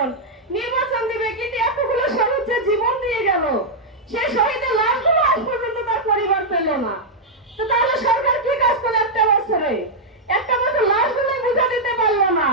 নির্বাচন। নির্বাচন দিবে কিন্তু এতগুলো শহীদ জীবন দিয়ে গেল, সে শহীদের লাশগুলো আজ পর্যন্ত তার পরিবার পেল না। তো তাহলে সরকার কি কাজ করল একটা বছরে? একটা বছর লাশগুলো বুঝে দিতে পারল না।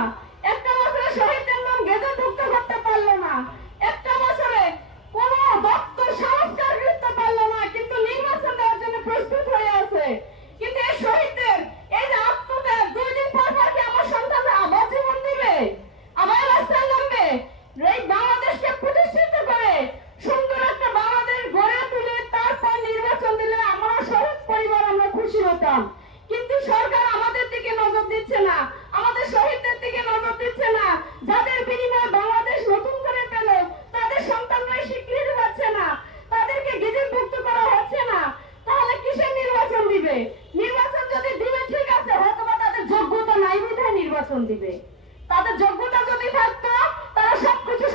আসন দিবে। তাদের যোগ্যতা যদি থাকতো তারা সবকিছু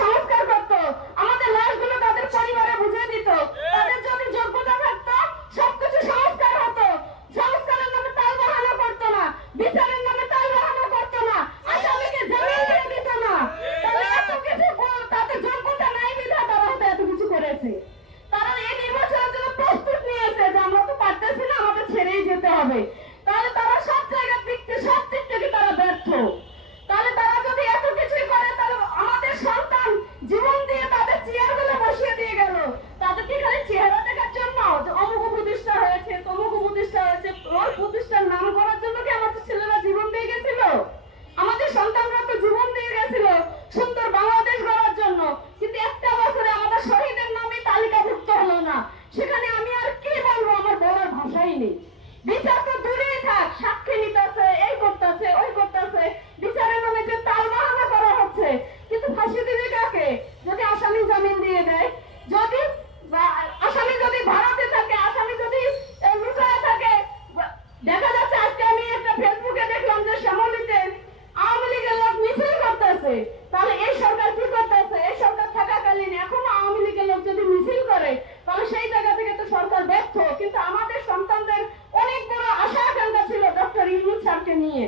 করে তাহলে এই সরকার কি করতেছে? এই সরকার থাকাকালীন এখনও আওয়ামী লীগের লোক যদি মিছিল করে, তাহলে সেই জায়গা থেকে তো সরকার ব্যর্থ। কিন্তু আমাদের সন্তানদের অনেক বড় আশা আকাঙ্ক্ষা ছিল ডক্টর ইউনুস স্যারকে নিয়ে।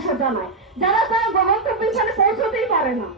ভালোবাসা জানায়। যারা তারা গন্তব্যের পিছনে পৌঁছতেই পারে না।